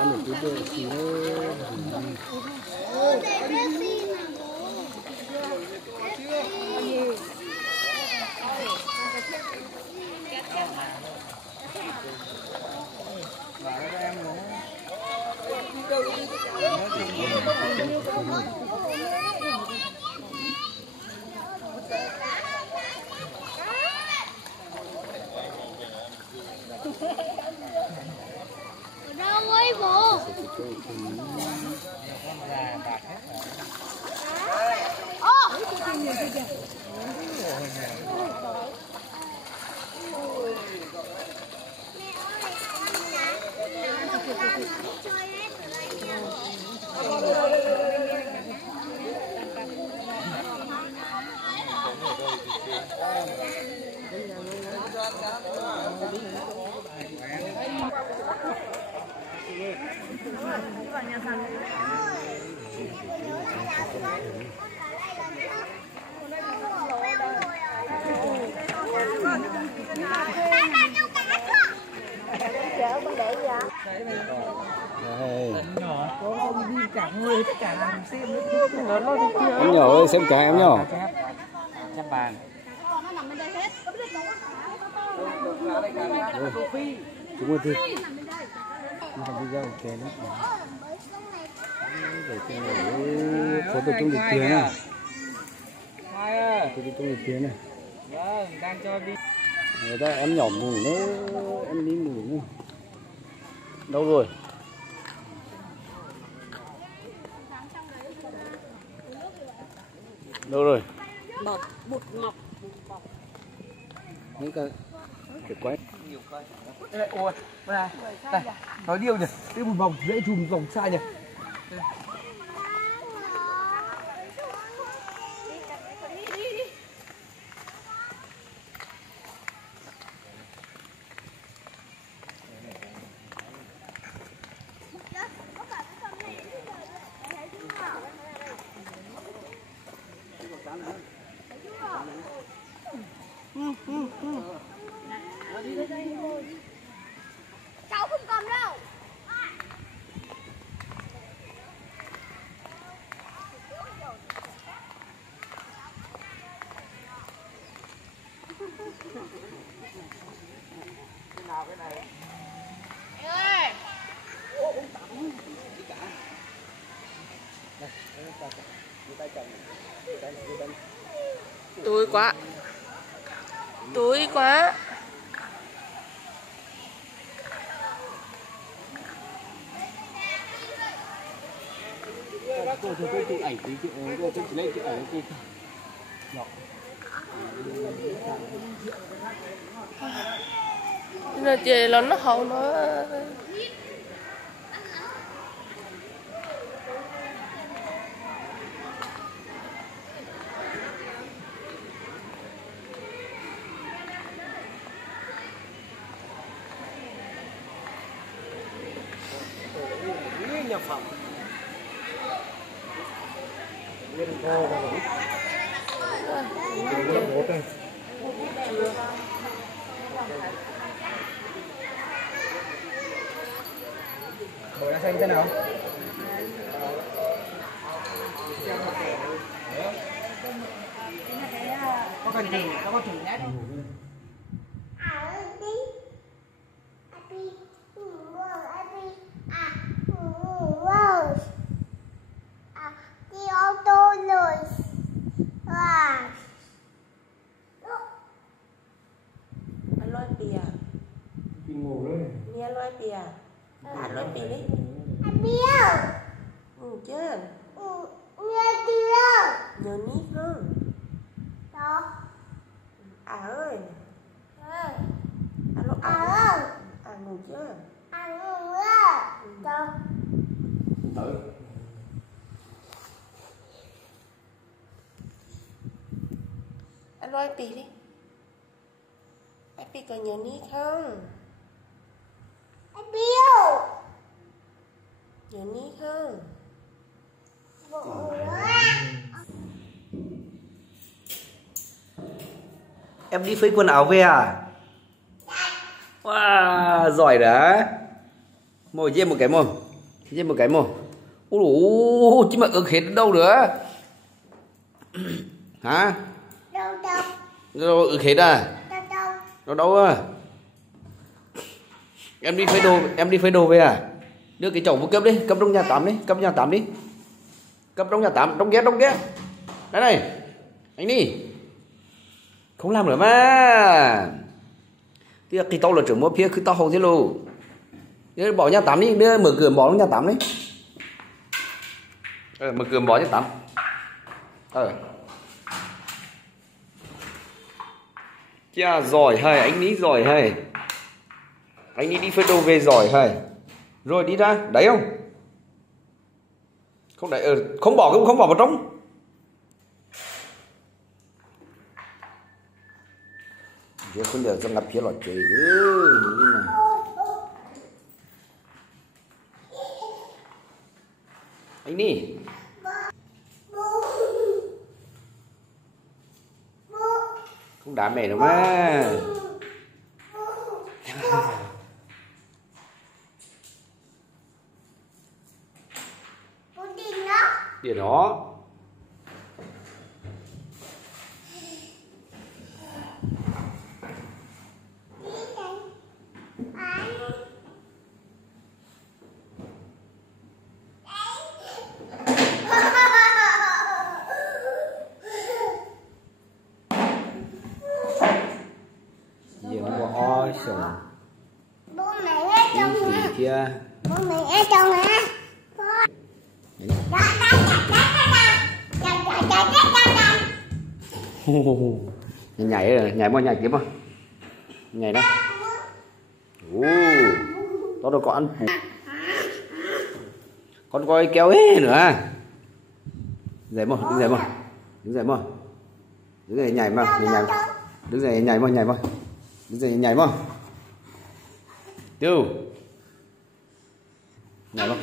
ăn được cái gì nữa. Ở đâu ấy bố? Em nhỏ ơi, xem cá em nhỏ. Trăm bàn. Chúng ơi thịt. Nó làm video kè lắm. Để trên này có được trong lịch tiền này. Có được trong lịch tiền này. Vâng, đang cho đi. Người ta em nhỏ ngủ nữa, em đi ngủ nữa. Đâu rồi? Đâu rồi? Bột ngọc. Những cái quét. Ê, ôi, đây, đây, nói điêu nhỉ, cái bùn bồng dễ chùm vòng sai nhỉ. Cháu không cầm đâu. Túi quá. Túi quá. Tôi chụp ảnh tí, tôi lấy chụp ảnh tí. Giờ chị lớn nó hậu nó. Nhập phẩm. Bố đã xem thế nào? Có cần gì? Có thử nhé. Lôi bìa. Ngủ đấy. Nghe lôi bìa. Thả lôi bìa đi. Ừ chứ. Nhớ ní không? À ơi. Alo à. À ngủ chưa? Tới. Anh lôi bìa đi. Anh bìa có nhớ ní không? Nhớ ní không? Em đi phơi quần áo về à? Wow, giỏi đấy. Mồi cho em một cái mồm. Chứ một cái mồ. Ủa, chứ mà ực hết đâu nữa. Hả? Đâu đâu. Đâu ực hết à? Đâu đâu. Đâu đâu à? Em đi phơi đồ về à? Đưa cái chậu vô cấp đi, cấp trong nhà tắm đi, cấp nhà tắm đi. Cấp trong nhà tắm, trong ghét. Đây này. Anh đi. Không làm nữa mà. Tiếc cái tao là trưởng mua phía cứ tao không thế luôn. Đưa bỏ nhà tắm đi, đưa mở cửa bỏ trong nhà tắm đi. Mở cửa bỏ nhà tắm. Chà, giỏi hay, anh ní giỏi hay. Anh ní đi phơi đồ về giỏi hay. Rồi đi ra, đấy không? Không đẩy, không bỏ vào trong. Dia pun dia sangat pelot cuy. Ini. Không đá mẹ đâu mà. Điện đó. Nhiều quá oi sầu. Bố mẹ ở trong nè. Kia. Bố mẹ ở trong nè. Nhảy rồi, nhảy mà nhảy kiếm mà. Nhảy đó. Đó đâu có ăn phụ. Con coi kéo hết nữa. Dậy mà, đứng dậy mà. Đứng dậy mà. Đứng dậy nhảy mà, nhảy. Đứng dậy nhảy mà. Đứng dậy nhảy mà. Tiêu. Nhảy mà.